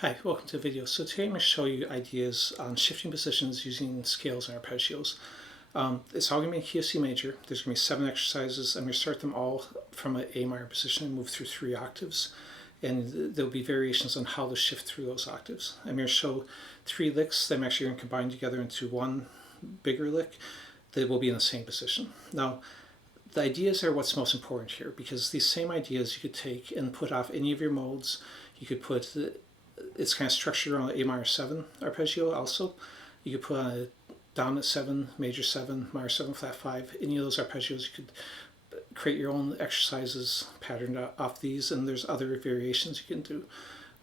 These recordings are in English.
Hi, welcome to the video. So today I'm going to show you ideas on shifting positions using scales and arpeggios. It's all going to be in key of C major. There's going to be 7 exercises. I'm going to start them all from an A minor position and move through 3 octaves. And there'll be variations on how to shift through those octaves. I'm going to show 3 licks that I'm actually going to combine together into one bigger lick that will be in the same position. Now, the ideas are what's most important here, because these same ideas you could take and put off any of your modes. You could put it's kind of structured around A minor 7 arpeggio also. You could put on a dominant 7, major 7, minor 7, flat 5. Any of those arpeggios, you could create your own exercises patterned off these, and there's other variations you can do.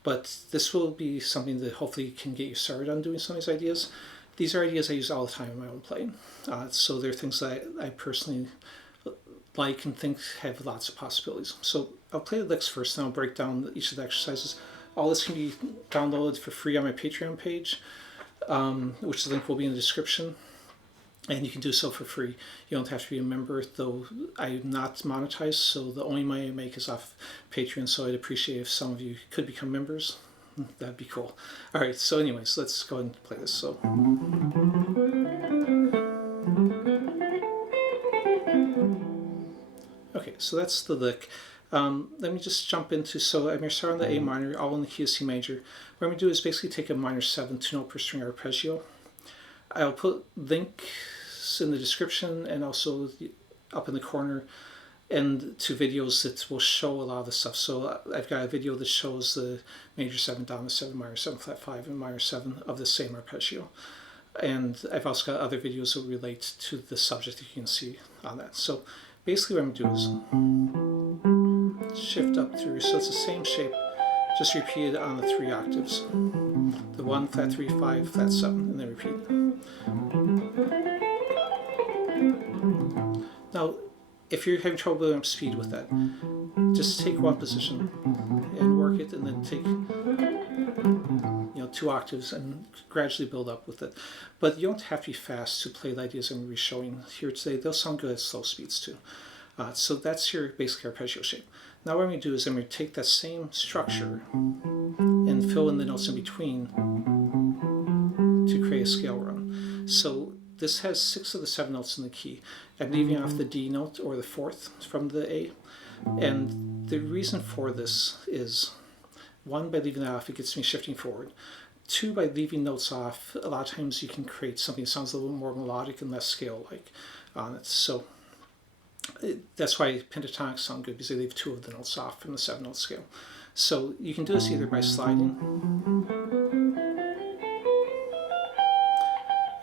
But this will be something that hopefully can get you started on doing some of these ideas. These are ideas I use all the time in my own playing. So they're things that I personally like and think have lots of possibilities. So I'll play the licks first, and I'll break down each of the exercises. All this can be downloaded for free on my Patreon page, which the link will be in the description. And you can do so for free. You don't have to be a member, though I'm not monetized, so the only money I make is off Patreon, so I'd appreciate if some of you could become members. That'd be cool. Alright, so anyways, let's go ahead and play this. So okay, so that's the lick. Let me just jump into, so I'm going to start on the A minor, all in the key of C major. What I'm going to do is basically take a minor 7 2-note per string arpeggio. I'll put links in the description and also up in the corner and to videos that will show a lot of the stuff. So I've got a video that shows the major 7, dominant 7, minor 7, flat 5, and minor 7 of the same arpeggio. And I've also got other videos that relate to the subject that you can see on that. So basically what I'm going to do is shift up through, so it's the same shape, just repeated on the 3 octaves. The 1, flat 3, 5, flat 7, and then repeat. Now, if you're having trouble building up speed with that, just take one position and work it, and then take 2 octaves and gradually build up with it. But you don't have to be fast to play the ideas I'm going to be showing here today. They'll sound good at slow speeds too. So that's your basic arpeggio shape. Now what I'm going to do is I'm going to take that same structure and fill in the notes in between to create a scale run. So this has 6 of the 7 notes in the key. I'm leaving off the D note or the 4th from the A. And the reason for this is, 1, by leaving that off, it gets me shifting forward. 2, by leaving notes off, a lot of times you can create something that sounds a little more melodic and less scale-like on it. So that's why pentatonics sound good, because they leave 2 of the notes off from the 7-note scale. So you can do this either by sliding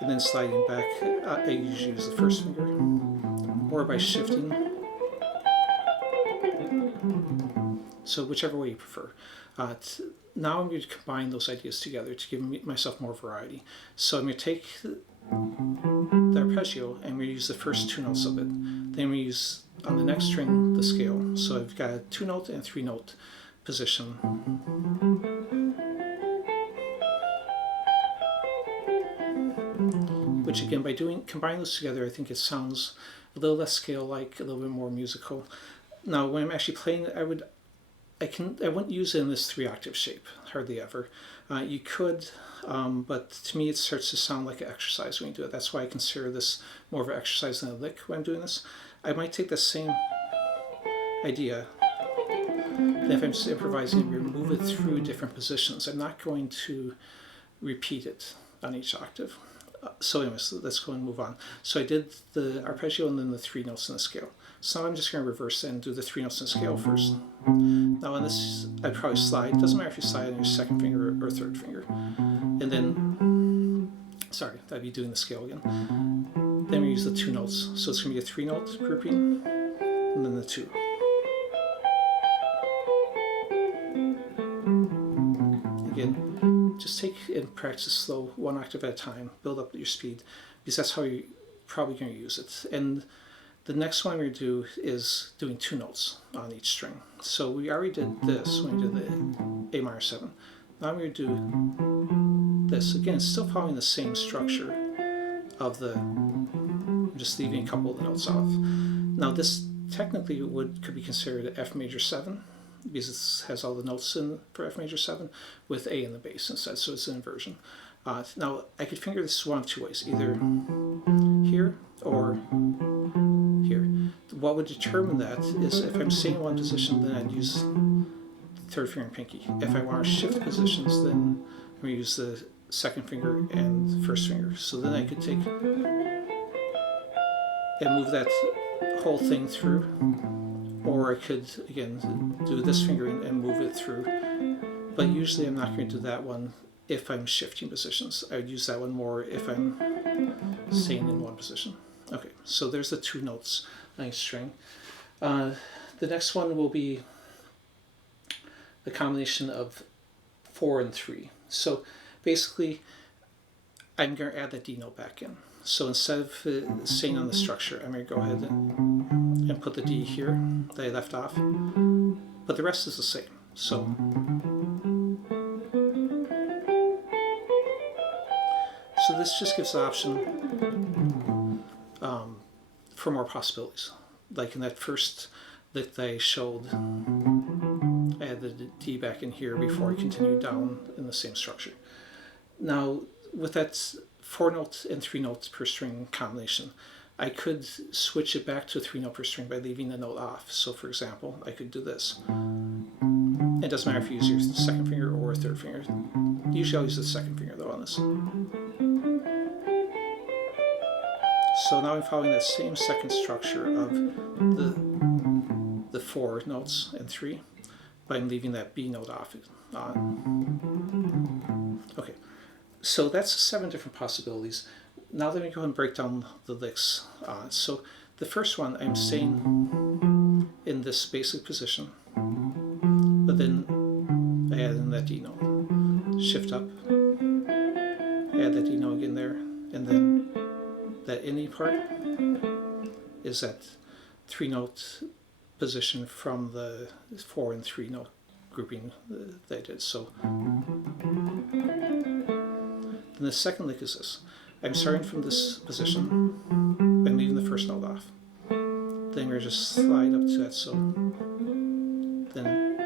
and then sliding back. I usually use the first finger, or by shifting. So whichever way you prefer. Now I'm going to combine those ideas together to give myself more variety. So I'm going to take the arpeggio and we use the first 2 notes of it. Then we use on the next string the scale. So I've got a 2-note and a 3-note position. Which again, by combining those together, I think it sounds a little less scale-like, a little bit more musical. Now when I'm actually playing it, I wouldn't use it in this 3-octave shape, hardly ever. You could, but to me it starts to sound like an exercise when you do it. That's why I consider this more of an exercise than a lick when I'm doing this. I might take the same idea, and if I'm just improvising, move it through different positions. I'm not going to repeat it on each octave. So anyways, let's go and move on. So I did the arpeggio and then the 3 notes in the scale. So now I'm just going to reverse it and do the 3 notes in the scale first. Now on this, I'd probably slide. Doesn't matter if you slide on your 2nd finger or 3rd finger. And then, sorry, that'd be doing the scale again. Then we use the 2 notes. So it's going to be a 3-note grouping, and then the 2. Again, just take and practice slow, 1 octave at a time. Build up your speed, because that's how you're probably going to use it. And the next one we're going to do is doing 2 notes on each string. So we already did this when we did the A minor 7. Now I'm going to do this. Again, it's still following the same structure of the, I'm just leaving a couple of the notes off. Now this technically could be considered an F major 7, because it has all the notes in for F major 7 with A in the bass instead, so it's an inversion. Now I could finger this one of two ways, either here or here. What would determine that is if I'm staying in one position, then I'd use the third finger and pinky. If I want to shift positions, then I'm going to use the second finger and first finger. So then I could take and move that whole thing through, or I could again do this finger and move it through. But usually I'm not going to do that one if I'm shifting positions. I would use that one more if I'm staying in one position. Okay, so there's the two notes on each string. The next one will be the combination of 4 and 3. So basically, I'm going to add the D note back in. So instead of staying on the structure, I'm going to go ahead and put the D here that I left off, but the rest is the same. So this just gives the option for more possibilities. Like in that first lick that I showed, I had the D back in here before I continued down in the same structure. Now, with that 4 notes and 3 notes per string combination, I could switch it back to a 3 note per string by leaving the note off. So for example, I could do this. It doesn't matter if you use your second finger or third finger. Usually I'll use the second finger though on this. So now I'm following that same second structure of the 4 notes and 3, but I'm leaving that B note off on. Okay, so that's 7 different possibilities. Now let me go and break down the licks. So the first one, I'm staying in this basic position, but then I add in that D note. Shift up, add that D note again there, and then that any part is that 3 note position from the 4 and 3 note grouping that I did. So then the second lick is this. I'm starting from this position, I'm leaving the first note off. Then we're just slide up to that, so then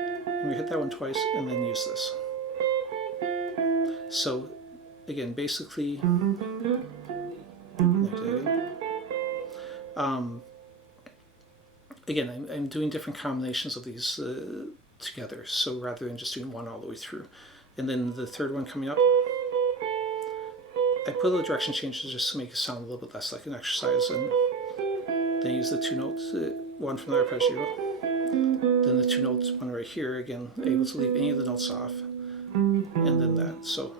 we hit that one twice and then use this. So again, basically, again, I'm doing different combinations of these together, so rather than just doing one all the way through. And then the third one coming up, I put a little direction changes just to make it sound a little bit less like an exercise, and then use the 2 notes, one from the arpeggio, then the 2 notes, one right here, again, able to leave any of the notes off, and then that. So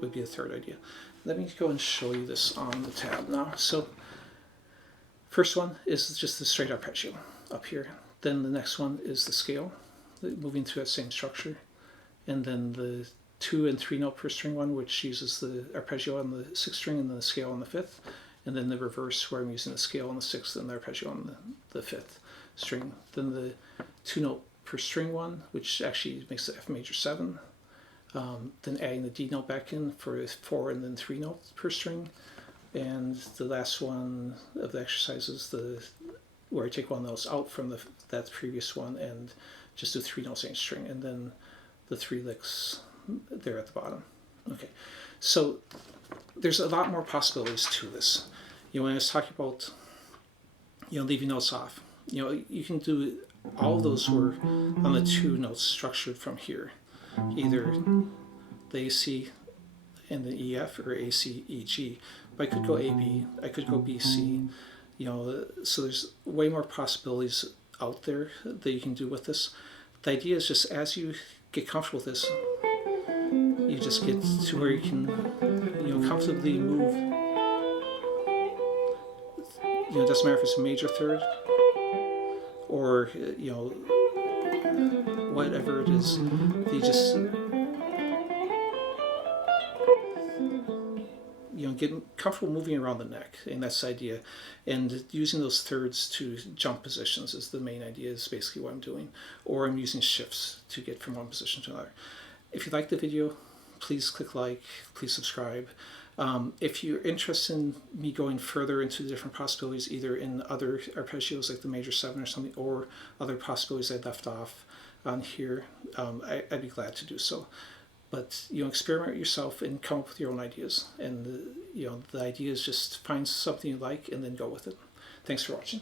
would be the third idea. Let me go and show you this on the tab now. So first one is just the straight arpeggio up here. Then the next one is the scale, moving through that same structure. And then the 2 and 3 note per string one, which uses the arpeggio on the 6th string and then the scale on the 5th. And then the reverse, where I'm using the scale on the 6th and the arpeggio on the 5th string. Then the 2 note per string one, which actually makes the F major 7. Then adding the D note back in for 4 and then 3 notes per string. And the last one of the exercise is where I take one of those out from that previous one and just do 3 notes on each string, and then the 3 licks there at the bottom. Okay, so there's a lot more possibilities to this. When I was talking about leaving notes off, you can do all of those were on the 2 notes structured from here, either the AC and the EF or AC EG. But I could go AB, I could go BC. So there's way more possibilities out there that you can do with this. The idea is just as you get comfortable with this, you just get to where you can comfortably move. It doesn't matter if it's a major third or whatever it is. You just get comfortable moving around the neck, and that's the idea. And using those thirds to jump positions is the main idea, is basically what I'm doing. Or I'm using shifts to get from one position to another. If you like the video, please click like, please subscribe. If you're interested in me going further into the different possibilities, either in other arpeggios like the major 7 or something, or other possibilities I left off on here, I'd be glad to do so. But experiment yourself and come up with your own ideas. And the idea is just find something you like and then go with it. Thanks for watching.